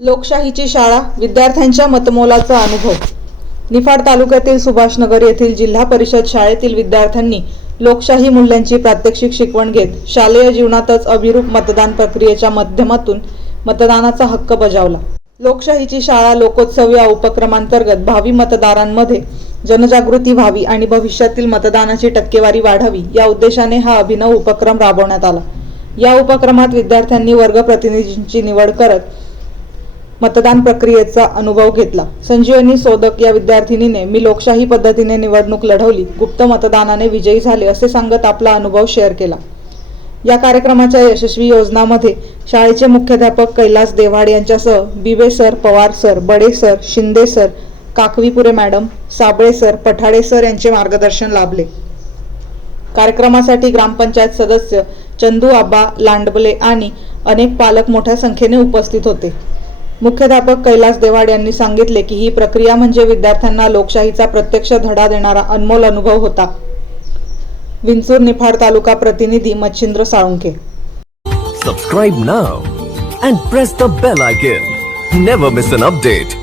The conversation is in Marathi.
लोकशाहीची शाळा विद्यार्थ्यांच्या मतमोलाचा अनुभव. निफाड तालुक्यातील सुभाषनगर येथील जिल्हा परिषद शाळेतील विद्यार्थ्यांनी लोकशाही मूल्यांची प्रात्यक्षिक शिकवण घेत शालेय जीवनातच अभिरूप मतदान प्रक्रियेच्या माध्यमातून मतदानाचा हक्क बजावला. लोकशाहीची शाळा लोकोत्सव या उपक्रमांतर्गत भावी मतदारांमध्ये जनजागृती व्हावी आणि भविष्यातील मतदानाची टक्केवारी वाढावी या उद्देशाने हा अभिनव उपक्रम राबवण्यात आला. या उपक्रमात विद्यार्थ्यांनी वर्ग प्रतिनिधींची निवड करत मतदान प्रक्रियेचा अनुभव घेतला. संजीवनी सोदक या विद्यार्थिनीने मी लोकशाही पद्धतीने निवडणूक लढवली. गुप्त मतदानाने विजयी झाले असे सांगत आपला अनुभव शेअर केला. या कार्यक्रमाच्या यशस्वी योजनामध्ये शाळेचे मुख्याध्यापक कैलास देवाड यांच्यासह Bibe sir Pawar sir Bade sir Shinde sir Kakvipure madam Sabale sir Pathade sir यांचे मार्गदर्शन लाभले. कार्यक्रमासाठी ग्रामपंचायत सदस्य चंदू आबा लांडबले आणि अनेक पालक मोठ्या संख्येने उपस्थित होते. मुख्याध्यापक कैलास देवाड यांनी सांगितले की ही प्रक्रिया म्हणजे विद्यार्थ्यांना लोकशाहीचा प्रत्यक्ष धडा देणारा अनमोल अनुभव होता. विंचूर निफाड तालुका प्रतिनिधी Machhindra Salunkhe. Subscribe now and press the bell icon never miss an update